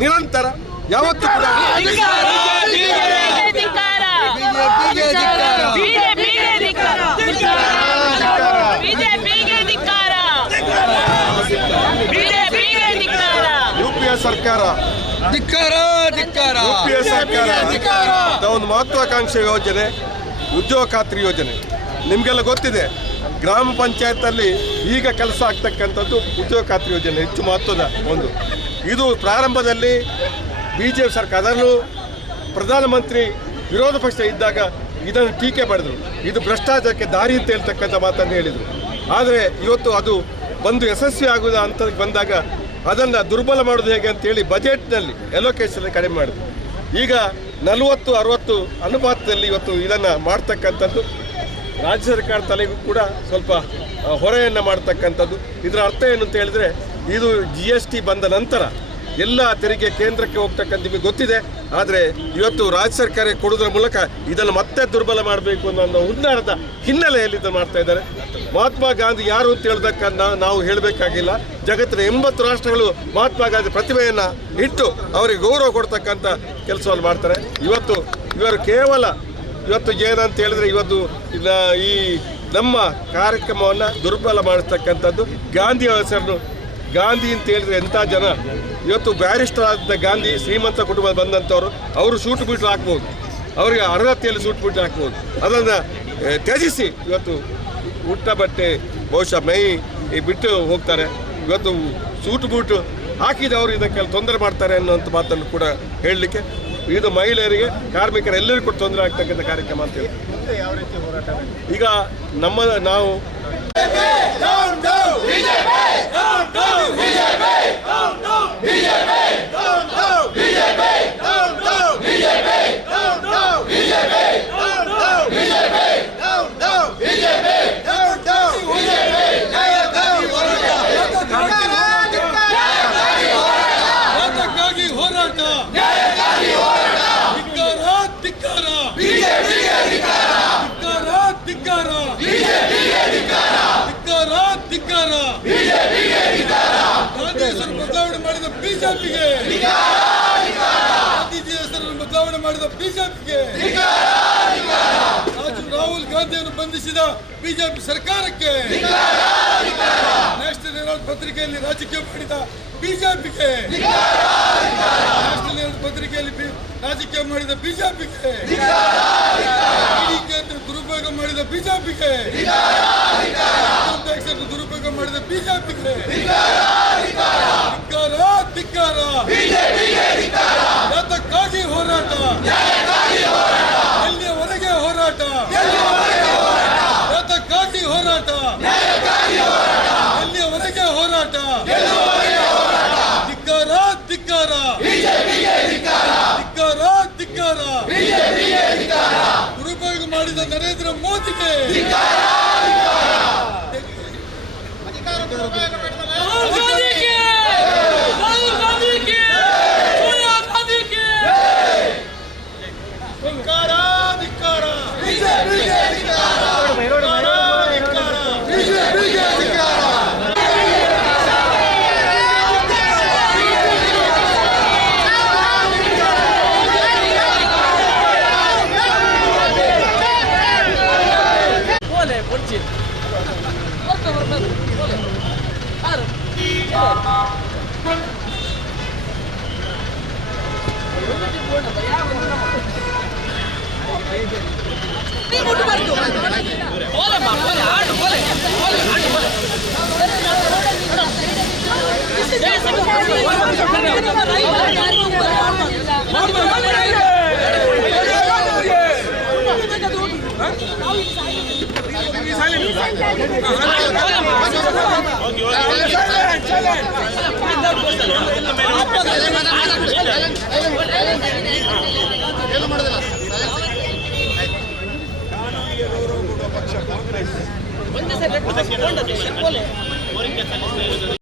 ನಿರಂತರ ಯಾವತ್ತೂ ಕೂಡ ಯುಪಿಎ ಸರ್ಕಾರ ಒಂದು ಮಹತ್ವಾಕಾಂಕ್ಷೆ ಯೋಜನೆ ಉದ್ಯೋಗ ಖಾತ್ರಿ ಯೋಜನೆ ನಿಮಗೆಲ್ಲ ಗೊತ್ತಿದೆ. ಗ್ರಾಮ ಪಂಚಾಯತಲ್ಲಿ ಈಗ ಕೆಲಸ ಆಗ್ತಕ್ಕಂಥದ್ದು ಉದ್ಯೋಗ ಖಾತ್ರಿ ಯೋಜನೆ ಹೆಚ್ಚು ಮಹತ್ವದ ಒಂದು. ಇದು ಪ್ರಾರಂಭದಲ್ಲಿ BJP ಸರ್ಕಾರ, ಅದರಲ್ಲೂ ಪ್ರಧಾನಮಂತ್ರಿ ವಿರೋಧ ಪಕ್ಷ ಇದ್ದಾಗ ಇದನ್ನು ಟೀಕೆ ಮಾಡಿದರು. ಇದು ಭ್ರಷ್ಟಾಚಾರಕ್ಕೆ ದಾರಿ ಅಂತ ಹೇಳ್ತಕ್ಕಂಥ ಮಾತನ್ನು ಹೇಳಿದರು. ಆದರೆ ಇವತ್ತು ಅದು ಬಂದು ಯಶಸ್ವಿ ಆಗುವ ಹಂತಕ್ಕೆ ಬಂದಾಗ ಅದನ್ನು ದುರ್ಬಲ ಮಾಡೋದು ಹೇಗೆ ಅಂತೇಳಿ ಬಜೆಟ್ನಲ್ಲಿ ಅಲೋಕೇಶನ್ ಕಡಿಮೆ ಮಾಡಿದ್ರು. ಈಗ 40-60 ಅನುಪಾತದಲ್ಲಿ ಇವತ್ತು ಇದನ್ನು ಮಾಡ್ತಕ್ಕಂಥದ್ದು ರಾಜ್ಯ ಸರ್ಕಾರ ತಲೆಗೂ ಕೂಡ ಸ್ವಲ್ಪ ಹೊರೆಯನ್ನು ಮಾಡ್ತಕ್ಕಂಥದ್ದು. ಇದರ ಅರ್ಥ ಏನು ಅಂತ ಹೇಳಿದರೆ, ಇದು GST ಬಂದ ನಂತರ ಎಲ್ಲ ತೆರಿಗೆ ಕೇಂದ್ರಕ್ಕೆ ಹೋಗ್ತಕ್ಕಂಥ ನಿಮಗೆ ಗೊತ್ತಿದೆ. ಆದರೆ ಇವತ್ತು ರಾಜ್ಯ ಸರ್ಕಾರ ಕೊಡೋದ್ರ ಮೂಲಕ ಇದನ್ನು ಮತ್ತೆ ದುರ್ಬಲ ಮಾಡಬೇಕು ಅನ್ನೋ ಹುನ್ನಾರದ ಹಿನ್ನೆಲೆಯಲ್ಲಿ ಇದನ್ನು ಮಾಡ್ತಾ ಇದ್ದಾರೆ. ಮಹಾತ್ಮ ಗಾಂಧಿ ಯಾರು ಅಂತ ಹೇಳಿದಕ್ಕೆ ನಾವು ಹೇಳಬೇಕಾಗಿಲ್ಲ. ಜಗತ್ತಿನ 80 ರಾಷ್ಟ್ರಗಳು ಮಹಾತ್ಮ ಗಾಂಧಿ ಪ್ರತಿಭೆಯನ್ನು ಇಟ್ಟು ಅವರಿಗೆ ಗೌರವ ಕೊಡ್ತಕ್ಕಂಥ ಕೆಲಸವನ್ನು ಮಾಡ್ತಾರೆ. ಇವರು ಕೇವಲ ಏನಂತ ಹೇಳಿದ್ರೆ, ಇವತ್ತು ಈ ನಮ್ಮ ಕಾರ್ಯಕ್ರಮವನ್ನು ದುರ್ಬಲ ಮಾಡಿಸ್ತಕ್ಕಂಥದ್ದು. ಗಾಂಧಿ ಹೆಸರನ್ನು ಗಾಂಧಿ ಅಂತ ಹೇಳಿದ್ರೆ ಎಂಥ ಜನ, ಇವತ್ತು ಬ್ಯಾರಿಸ್ಟರ್ ಆದ ಗಾಂಧಿ ಶ್ರೀಮಂತ ಕುಟುಂಬ ಬಂದಂಥವ್ರು, ಅವರು ಸೂಟು ಬೀಟು ಹಾಕ್ಬೋದು, ಅವರಿಗೆ ಅರ್ಹತೆಯಲ್ಲಿ ಸೂಟು ಬೀಟು ಹಾಕ್ಬೋದು. ಅದನ್ನು ತ್ಯಜಿಸಿ ಇವತ್ತು ಊಟ ಬಟ್ಟೆ ಬಹುಶಃ ಮೈ ಬಿಟ್ಟು ಹೋಗ್ತಾರೆ. ಇವತ್ತು ಸೂಟು ಬೂಟು ಹಾಕಿದವರು ಇದಕ್ಕೆ ತೊಂದರೆ ಮಾಡ್ತಾರೆ ಅನ್ನೋಂಥ ಮಾತನ್ನು ಕೂಡ ಹೇಳಲಿಕ್ಕೆ, ಇದು ಮಹಿಳೆಯರಿಗೆ, ಕಾರ್ಮಿಕರು ಎಲ್ಲರಿಗೂ ಕೂಡ ತೊಂದರೆ ಆಗ್ತಕ್ಕಂಥ ಕಾರ್ಯಕ್ರಮ ಅಂತ ಹೇಳಿ ಈಗ ನಾವು ಬದಲಾವಣೆ ಮಾಡಿದ ಬಿಜೆಪಿಗೆ, ಗಾಂಧೀಜಿ ಹೆಸರನ್ನು ಬದಲಾವಣೆ ಮಾಡಿದ ಬಿಜೆಪಿಗೆ, ರಾಹುಲ್ ಗಾಂಧಿಯನ್ನು ಬಂಧಿಸಿದ ಬಿಜೆಪಿ ಸರ್ಕಾರಕ್ಕೆ, ನ್ಯಾಷನಲ್ ಹೆರಾಲ್ಡ್ ಪತ್ರಿಕೆಯಲ್ಲಿ ರಾಜಕೀಯ ಮಾಡಿದ ಬಿಜೆಪಿಗೆ, ನ್ಯಾಷನಲ್ ಹೆರಾಲ್ಡ್ ಪತ್ರಿಕೆಯಲ್ಲಿ ರಾಜಕೀಯ ಮಾಡಿದ ಬಿಜೆಪಿಗೆ, ಇಡಿ ಕೇಂದ್ರ ದುರುಪಯೋಗ ಮಾಡಿದ ಬಿಜೆಪಿಗೆ, ಟ್ಯಾಕ್ಸನ್ನು ದುರುಪಯೋಗ ಮಾಡಿದ ಬಿಜೆಪಿಗೆ ಧಿಕ್ಕಾರ. ಯಾತಕ್ಕಾಗಿ ಹೋರಾಟ, ಎಲ್ಲಿಯವರೆಗೆ ಹೋರಾಟ, ಯಾತಕ್ಕಾಗಿ ಹೋರಾಟ, ಎಲ್ಲಿಯವರೆಗೆ ಹೋರಾಟ, ಧಿಕ್ಕಾರ. ದುರುಪಯೋಗ ಮಾಡಿದ ನರೇಂದ್ರ ಮೋದಿಗೆ, ಒಂದೇ ಸಲ